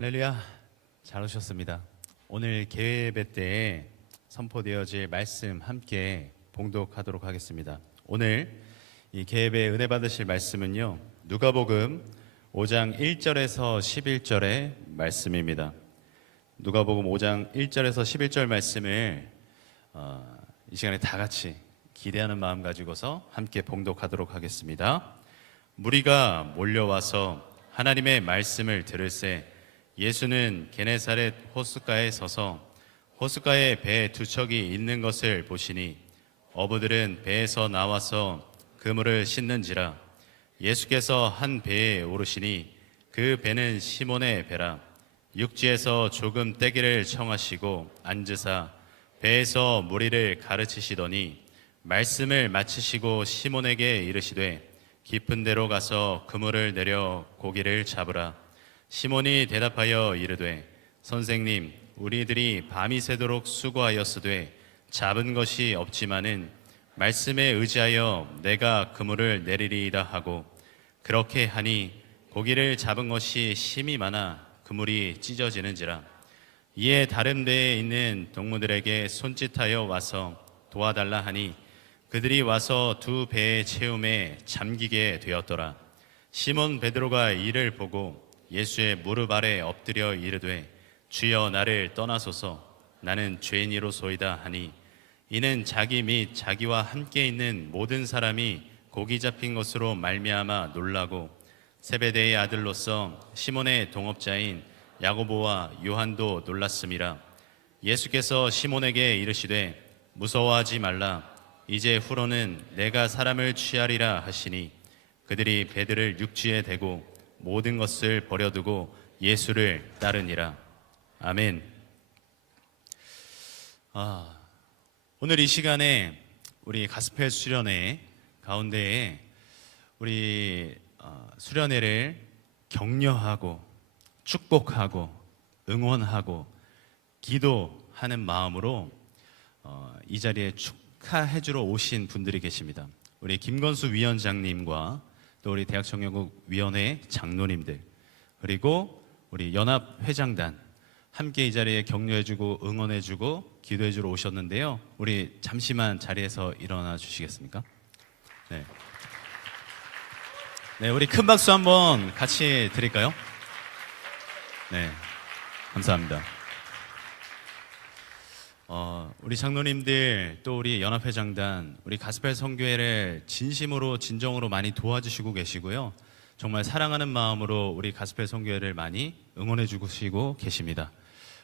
할렐루야, 잘 오셨습니다. 오늘 개회예배 때에 선포되어질 말씀 함께 봉독하도록 하겠습니다. 오늘 이 개회예배 은혜 받으실 말씀은요, 누가복음 5장 1절에서 11절의 말씀입니다. 누가복음 5장 1절에서 11절 말씀을 이 시간에 다 같이 기대하는 마음 가지고서 함께 봉독하도록 하겠습니다. 무리가 몰려와서 하나님의 말씀을 들을새 예수는 게네사렛 호숫가에 서서 호숫가에 배 두 척이 있는 것을 보시니 어부들은 배에서 나와서 그물을 씻는지라. 예수께서 한 배에 오르시니 그 배는 시몬의 배라. 육지에서 조금 떼기를 청하시고 앉으사 배에서 무리를 가르치시더니 말씀을 마치시고 시몬에게 이르시되 깊은 데로 가서 그물을 내려 고기를 잡으라. 시몬이 대답하여 이르되 선생님, 우리들이 밤이 새도록 수고하였으되 잡은 것이 없지만은 말씀에 의지하여 내가 그물을 내리리이다 하고 그렇게 하니 고기를 잡은 것이 심히 많아 그물이 찢어지는지라. 이에 다른 배에 있는 동무들에게 손짓하여 와서 도와달라 하니 그들이 와서 두 배의 채움에 잠기게 되었더라. 시몬 베드로가 이를 보고 예수의 무릎 아래 엎드려 이르되 주여 나를 떠나소서 나는 죄인이로소이다 하니 이는 자기 및 자기와 함께 있는 모든 사람이 고기 잡힌 것으로 말미암아 놀라고 세베대의 아들로서 시몬의 동업자인 야고보와 요한도 놀랐음이라. 예수께서 시몬에게 이르시되 무서워하지 말라. 이제 후로는 내가 사람을 취하리라 하시니 그들이 배들을 육지에 대고 모든 것을 버려두고 예수를 따르니라. 아멘. 오늘 이 시간에 우리 가스펠 수련회 가운데에 우리 수련회를 격려하고 축복하고 응원하고 기도하는 마음으로 이 자리에 축하해주러 오신 분들이 계십니다. 우리 김건수 위원장님과 또 우리 대학청년국위원회 장로님들 그리고 우리 연합회장단 함께 이 자리에 격려해주고 응원해주고 기도해주러 오셨는데요. 우리 잠시만 자리에서 일어나 주시겠습니까? 네, 우리 큰 박수 한번 같이 드릴까요? 네, 감사합니다. 우리 장로님들 또 우리 연합회장단 우리 가스펠 선교회를 진심으로 진정으로 많이 도와주시고 계시고요. 정말 사랑하는 마음으로 우리 가스펠 선교회를 많이 응원해 주시고 계십니다.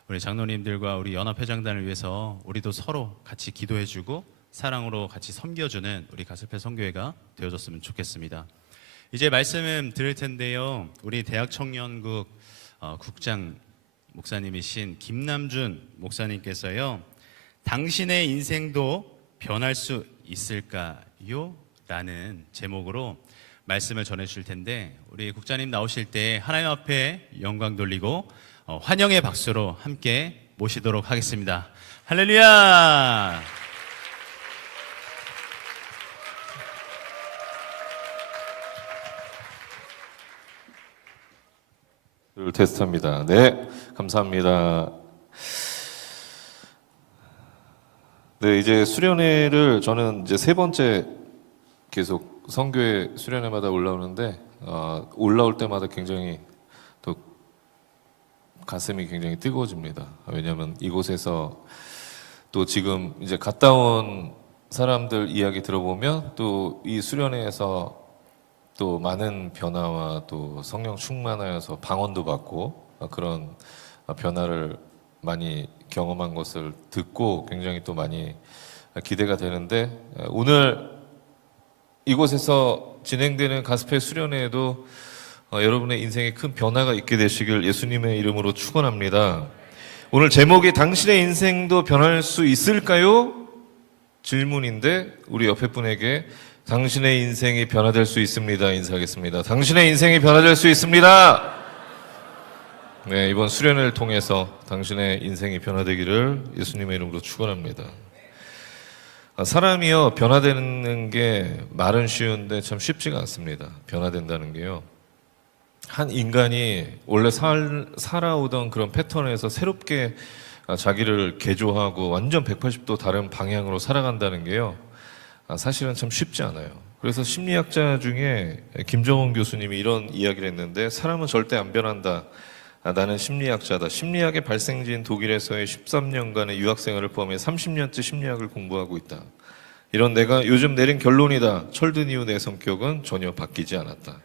우리 장로님들과 우리 연합회장단을 위해서 우리도 서로 같이 기도해 주고 사랑으로 같이 섬겨주는 우리 가스펠 선교회가 되어줬으면 좋겠습니다. 이제 말씀을 드릴 텐데요. 우리 대학청년국 국장 목사님이신 김남준 목사님께서요, 당신의 인생도 변할 수 있을까요? 라는 제목으로 말씀을 전해 주실 텐데 우리 국장님 나오실 때 하나님 앞에 영광 돌리고 환영의 박수로 함께 모시도록 하겠습니다. 할렐루야! 테스트합니다. 네, 감사합니다. 네, 이제 수련회를 저는 이제 세 번째 계속 선교회 수련회마다 올라오는데 올라올 때마다 굉장히 또 가슴이 굉장히 뜨거워집니다. 왜냐하면 이곳에서 또 지금 이제 갔다 온 사람들 이야기 들어보면 또 이 수련회에서 또 많은 변화와 또 성령 충만하여서 방언도 받고 그런 변화를 많이 경험한 것을 듣고 굉장히 또 많이 기대가 되는데 오늘 이곳에서 진행되는 가스펠 수련회에도 여러분의 인생에 큰 변화가 있게 되시길 예수님의 이름으로 축원합니다. 오늘 제목이 당신의 인생도 변할 수 있을까요? 질문인데 우리 옆에 분에게 당신의 인생이 변화될 수 있습니다. 인사하겠습니다. 당신의 인생이 변화될 수 있습니다. 네, 이번 수련회를 통해서 당신의 인생이 변화되기를 예수님의 이름으로 축원합니다. 사람이요, 변화되는 게 말은 쉬운데 참 쉽지가 않습니다. 변화된다는 게요. 한 인간이 원래 살아오던 그런 패턴에서 새롭게 자기를 개조하고 완전 180도 다른 방향으로 살아간다는 게요. 사실은 참 쉽지 않아요. 그래서 심리학자 중에 김정원 교수님이 이런 이야기를 했는데 사람은 절대 안 변한다. 나는 심리학자다. 심리학의 발생지인 독일에서의 13년간의 유학생활을 포함해 30년째 심리학을 공부하고 있다. 이런 내가 요즘 내린 결론이다. 철든 이후 내 성격은 전혀 바뀌지 않았다.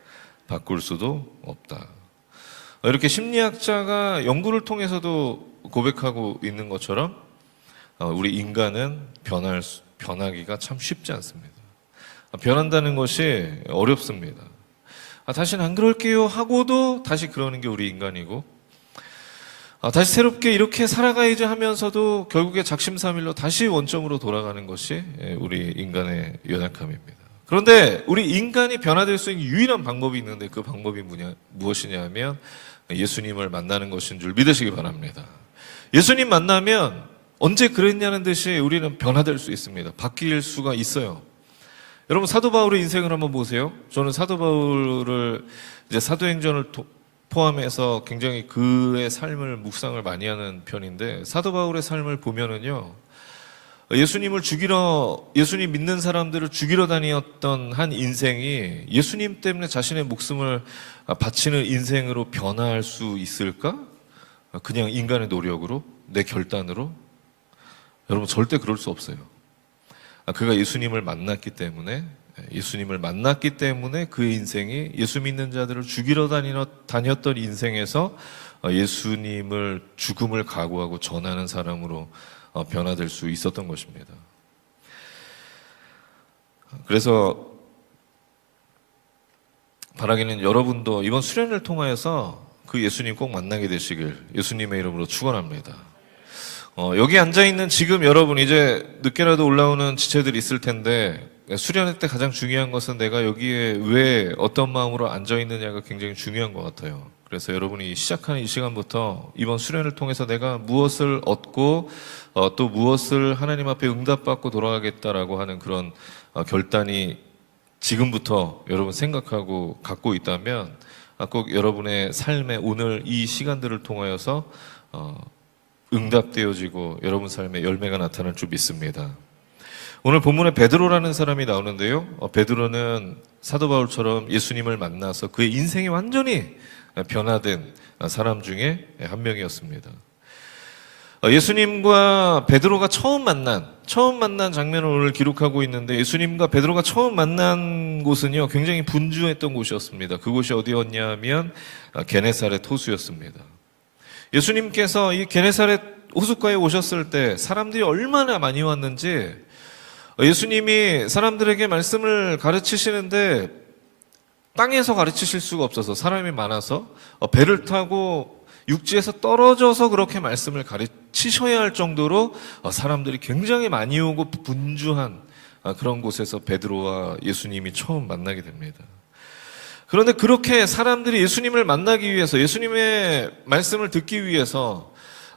바꿀 수도 없다. 이렇게 심리학자가 연구를 통해서도 고백하고 있는 것처럼 우리 인간은 변하기가 참 쉽지 않습니다. 변한다는 것이 어렵습니다. 다시는 안 그럴게요 하고도 다시 그러는 게 우리 인간이고, 다시 새롭게 이렇게 살아가야지 하면서도 결국에 작심삼일로 다시 원점으로 돌아가는 것이 우리 인간의 연약함입니다. 그런데 우리 인간이 변화될 수 있는 유일한 방법이 있는데 그 방법이 무엇이냐 하면 예수님을 만나는 것인 줄 믿으시기 바랍니다. 예수님 만나면 언제 그랬냐는 듯이 우리는 변화될 수 있습니다. 바뀔 수가 있어요. 여러분 사도 바울의 인생을 한번 보세요. 저는 사도 바울을 이제 사도행전을 포함해서 굉장히 그의 삶을 묵상을 많이 하는 편인데, 사도 바울의 삶을 보면은요, 예수님 믿는 사람들을 죽이러 다녔던 한 인생이 예수님 때문에 자신의 목숨을 바치는 인생으로 변화할 수 있을까? 그냥 인간의 노력으로, 내 결단으로? 여러분 절대 그럴 수 없어요. 그가 예수님을 만났기 때문에 그의 인생이 예수 믿는 자들을 죽이러 다녔던 인생에서 예수님을 죽음을 각오하고 전하는 사람으로 변화될 수 있었던 것입니다. 그래서 바라기는 여러분도 이번 수련을 통하여서 그 예수님 꼭 만나게 되시길 예수님의 이름으로 축원합니다. 여기 앉아있는 지금 여러분, 이제 늦게라도 올라오는 지체들이 있을 텐데, 수련회 때 가장 중요한 것은 내가 여기에 왜 어떤 마음으로 앉아있느냐가 굉장히 중요한 것 같아요. 그래서 여러분이 시작하는 이 시간부터 이번 수련을 통해서 내가 무엇을 얻고 또 무엇을 하나님 앞에 응답받고 돌아가겠다라고 하는 그런 결단이 지금부터 여러분 생각하고 갖고 있다면 꼭 여러분의 삶에 오늘 이 시간들을 통하여서 응답되어지고 여러분 삶에 열매가 나타날 줄 믿습니다. 오늘 본문에 베드로라는 사람이 나오는데요. 베드로는 사도 바울처럼 예수님을 만나서 그의 인생이 완전히 변화된 사람 중에 한 명이었습니다. 예수님과 베드로가 처음 만난 장면을 오늘 기록하고 있는데, 예수님과 베드로가 처음 만난 곳은요 굉장히 분주했던 곳이었습니다. 그곳이 어디였냐 하면 게네사렛 호수였습니다. 예수님께서 이 게네사렛 호숫가에 오셨을 때 사람들이 얼마나 많이 왔는지, 예수님이 사람들에게 말씀을 가르치시는데 땅에서 가르치실 수가 없어서 사람이 많아서 배를 타고 육지에서 떨어져서 그렇게 말씀을 가르치셔야 할 정도로 사람들이 굉장히 많이 오고 분주한 그런 곳에서 베드로와 예수님이 처음 만나게 됩니다. 그런데 그렇게 사람들이 예수님을 만나기 위해서, 예수님의 말씀을 듣기 위해서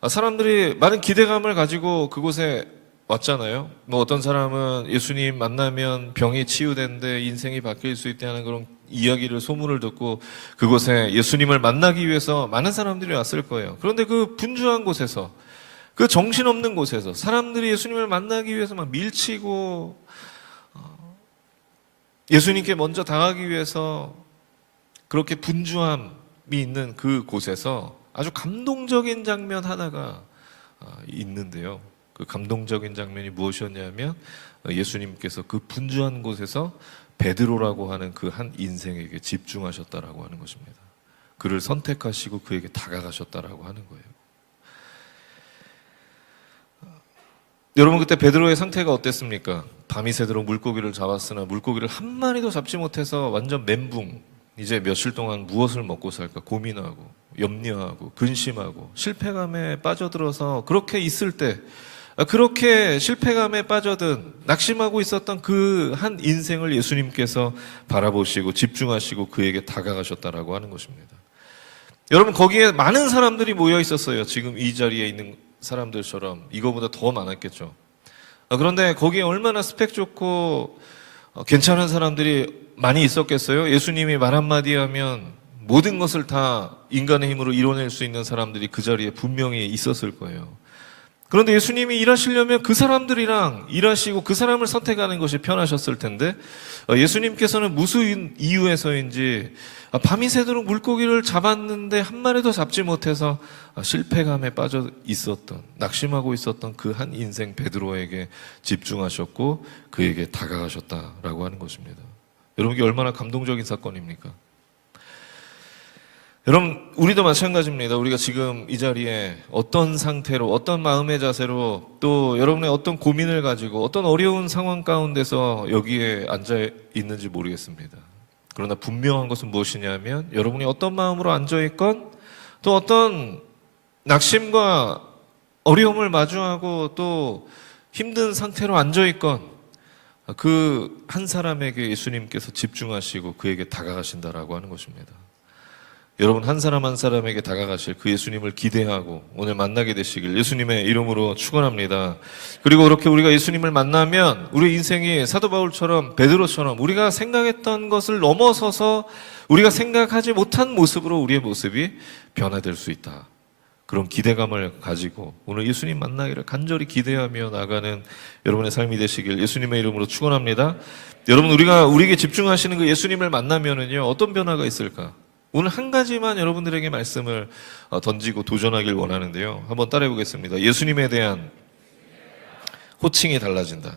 사람들이 많은 기대감을 가지고 그곳에 왔잖아요. 뭐 어떤 사람은 예수님 만나면 병이 치유된대, 인생이 바뀔 수 있대 하는 그런 이야기를, 소문을 듣고 그곳에 예수님을 만나기 위해서 많은 사람들이 왔을 거예요. 그런데 그 분주한 곳에서, 그 정신없는 곳에서 사람들이 예수님을 만나기 위해서 막 밀치고 예수님께 먼저 당하기 위해서 그렇게 분주함이 있는 그 곳에서 아주 감동적인 장면 하나가 있는데요. 그 감동적인 장면이 무엇이었냐면 예수님께서 그 분주한 곳에서 베드로라고 하는 그 한 인생에게 집중하셨다라고 하는 것입니다. 그를 선택하시고 그에게 다가가셨다라고 하는 거예요. 여러분, 그때 베드로의 상태가 어땠습니까? 밤이 새도록 물고기를 잡았으나 물고기를 한 마리도 잡지 못해서 완전 멘붕, 이제 며칠 동안 무엇을 먹고 살까 고민하고 염려하고 근심하고 실패감에 빠져들어서 그렇게 있을 때, 그렇게 실패감에 빠져든 낙심하고 있었던 그 한 인생을 예수님께서 바라보시고 집중하시고 그에게 다가가셨다라고 하는 것입니다. 여러분, 거기에 많은 사람들이 모여 있었어요. 지금 이 자리에 있는 사람들처럼 이거보다 더 많았겠죠. 그런데 거기에 얼마나 스펙 좋고 괜찮은 사람들이 많이 있었겠어요? 예수님이 말 한마디 하면 모든 것을 다 인간의 힘으로 이뤄낼 수 있는 사람들이 그 자리에 분명히 있었을 거예요. 그런데 예수님이 일하시려면 그 사람들이랑 일하시고 그 사람을 선택하는 것이 편하셨을 텐데 예수님께서는 무슨 이유에서인지 밤이 새도록 물고기를 잡았는데 한 마리도 잡지 못해서 실패감에 빠져 있었던, 낙심하고 있었던 그 한 인생 베드로에게 집중하셨고 그에게 다가가셨다라고 하는 것입니다. 여러분, 이게 얼마나 감동적인 사건입니까? 여러분, 우리도 마찬가지입니다. 우리가 지금 이 자리에 어떤 상태로, 어떤 마음의 자세로, 또 여러분의 어떤 고민을 가지고 어떤 어려운 상황 가운데서 여기에 앉아 있는지 모르겠습니다. 그러나 분명한 것은 무엇이냐면 여러분이 어떤 마음으로 앉아 있건, 또 어떤 낙심과 어려움을 마주하고 또 힘든 상태로 앉아 있건, 그 한 사람에게 예수님께서 집중하시고 그에게 다가가신다라고 하는 것입니다. 여러분, 한 사람 한 사람에게 다가가실 그 예수님을 기대하고 오늘 만나게 되시길 예수님의 이름으로 축원합니다. 그리고 그렇게 우리가 예수님을 만나면 우리 인생이 사도 바울처럼, 베드로처럼 우리가 생각했던 것을 넘어서서 우리가 생각하지 못한 모습으로 우리의 모습이 변화될 수 있다. 그런 기대감을 가지고 오늘 예수님 만나기를 간절히 기대하며 나가는 여러분의 삶이 되시길 예수님의 이름으로 축원합니다. 여러분, 우리가 우리에게 집중하시는 그 예수님을 만나면은요, 어떤 변화가 있을까? 오늘 한 가지만 여러분들에게 말씀을 던지고 도전하길 원하는데요. 한번 따라해 보겠습니다. 예수님에 대한 호칭이 달라진다.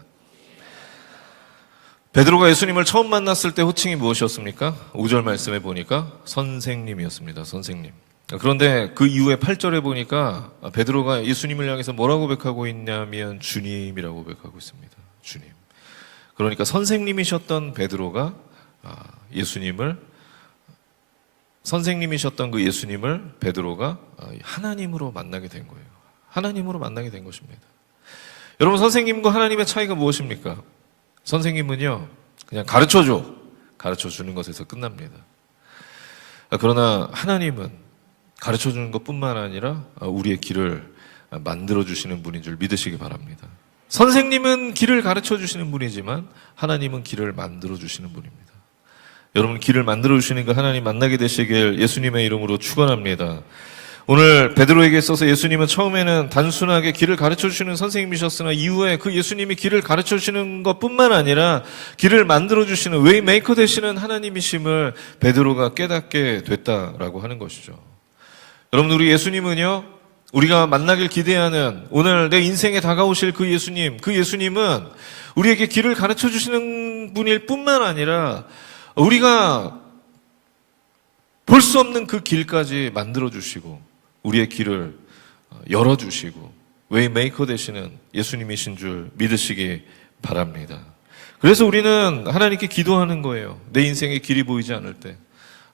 베드로가 예수님을 처음 만났을 때 호칭이 무엇이었습니까? 5절 말씀에 보니까 선생님이었습니다. 선생님. 그런데 그 이후에 8절에 보니까 베드로가 예수님을 향해서 뭐라고 고백하고 있냐면 주님이라고 고백하고 있습니다. 주님. 그러니까 선생님이셨던 베드로가 선생님이셨던 그 예수님을 베드로가 하나님으로 만나게 된 거예요. 하나님으로 만나게 된 것입니다. 여러분, 선생님과 하나님의 차이가 무엇입니까? 선생님은요, 그냥 가르쳐 주는 것에서 끝납니다. 그러나 하나님은 가르쳐 주는 것뿐만 아니라 우리의 길을 만들어 주시는 분인 줄 믿으시기 바랍니다. 선생님은 길을 가르쳐 주시는 분이지만 하나님은 길을 만들어 주시는 분입니다. 여러분, 길을 만들어 주시는 그 하나님 만나게 되시길 예수님의 이름으로 축원합니다. 오늘 베드로에게 있어서 예수님은 처음에는 단순하게 길을 가르쳐 주시는 선생님이셨으나 이후에 그 예수님이 길을 가르쳐 주시는 것뿐만 아니라 길을 만들어 주시는 웨이메이커 되시는 하나님이심을 베드로가 깨닫게 됐다라고 하는 것이죠. 여러분, 우리 예수님은요, 우리가 만나길 기대하는 오늘 내 인생에 다가오실 그 예수님은 우리에게 길을 가르쳐 주시는 분일 뿐만 아니라 우리가 볼 수 없는 그 길까지 만들어 주시고 우리의 길을 열어 주시고 웨이메이커 되시는 예수님이신 줄 믿으시기 바랍니다. 그래서 우리는 하나님께 기도하는 거예요. 내 인생의 길이 보이지 않을 때,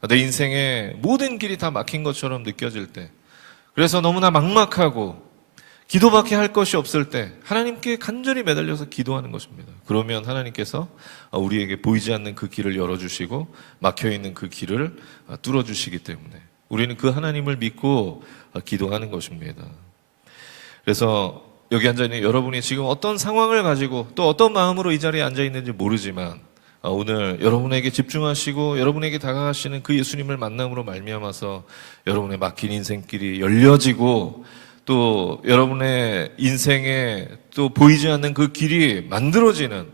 내 인생의 모든 길이 다 막힌 것처럼 느껴질 때, 그래서 너무나 막막하고 기도밖에 할 것이 없을 때 하나님께 간절히 매달려서 기도하는 것입니다. 그러면 하나님께서 우리에게 보이지 않는 그 길을 열어주시고 막혀있는 그 길을 뚫어주시기 때문에 우리는 그 하나님을 믿고 기도하는 것입니다. 그래서 여기 앉아있는 여러분이 지금 어떤 상황을 가지고 또 어떤 마음으로 이 자리에 앉아있는지 모르지만 오늘 여러분에게 집중하시고 여러분에게 다가가시는 그 예수님을 만남으로 말미암아서 여러분의 막힌 인생길이 열려지고 또 여러분의 인생에 또 보이지 않는 그 길이 만들어지는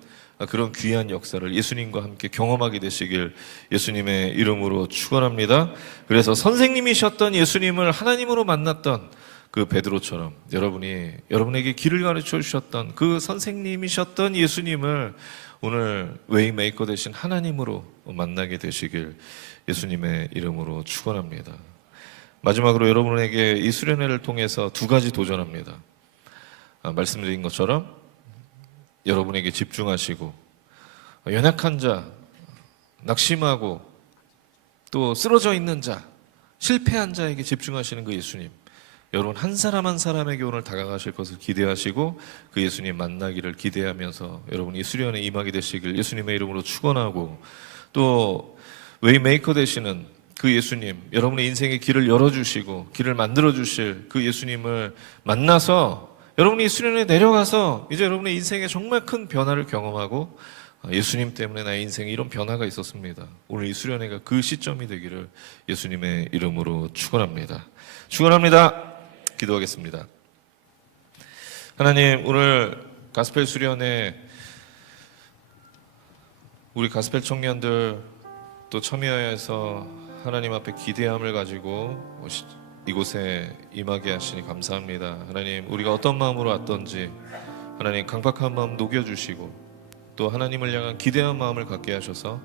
그런 귀한 역사를 예수님과 함께 경험하게 되시길 예수님의 이름으로 축원합니다. 그래서 선생님이셨던 예수님을 하나님으로 만났던 그 베드로처럼 여러분이 여러분에게 길을 가르쳐 주셨던 그 선생님이셨던 예수님을 오늘 웨이메이커 되신 하나님으로 만나게 되시길 예수님의 이름으로 축원합니다. 마지막으로 여러분에게 이 수련회를 통해서 두 가지 도전합니다. 말씀드린 것처럼 여러분에게 집중하시고 연약한 자, 낙심하고 또 쓰러져 있는 자, 실패한 자에게 집중하시는 그 예수님, 여러분 한 사람 한 사람에게 오늘 다가가실 것을 기대하시고 그 예수님 만나기를 기대하면서 여러분이 수련회에 임하게 되시길 예수님의 이름으로 축원하고, 또 웨이메이커 되시는 그 예수님, 여러분의 인생의 길을 열어주시고 길을 만들어주실 그 예수님을 만나서 여러분이 수련회에 내려가서 이제 여러분의 인생에 정말 큰 변화를 경험하고 예수님 때문에 나의 인생에 이런 변화가 있었습니다. 오늘 이 수련회가 그 시점이 되기를 예수님의 이름으로 축원합니다. 축원합니다. 기도하겠습니다. 하나님, 오늘 가스펠 수련회 우리 가스펠 청년들 또 참여해서 하나님 앞에 기대함을 가지고 이곳에 임하게 하시니 감사합니다. 하나님, 우리가 어떤 마음으로 왔던지 하나님 강박한 마음 녹여주시고 또 하나님을 향한 기대한 마음을 갖게 하셔서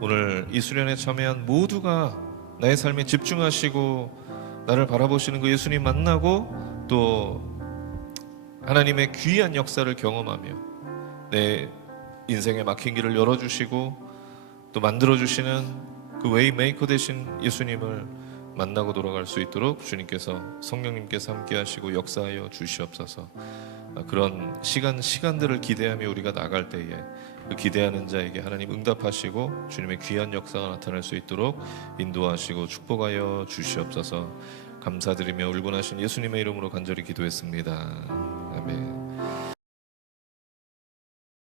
오늘 이 수련에 참여한 모두가 나의 삶에 집중하시고 나를 바라보시는 그 예수님 만나고 또 하나님의 귀한 역사를 경험하며 내 인생의 막힌 길을 열어주시고 또 만들어주시는 그 웨이메이커 되신 예수님을 만나고 돌아갈 수 있도록 주님께서 성령님께서 함께 하시고 역사하여 주시옵소서. 그런 시간들을 기대하며 우리가 나갈 때에 그 기대하는 자에게 하나님 응답하시고 주님의 귀한 역사가 나타날 수 있도록 인도하시고 축복하여 주시옵소서. 감사드리며 울분하신 예수님의 이름으로 간절히 기도했습니다. 아멘.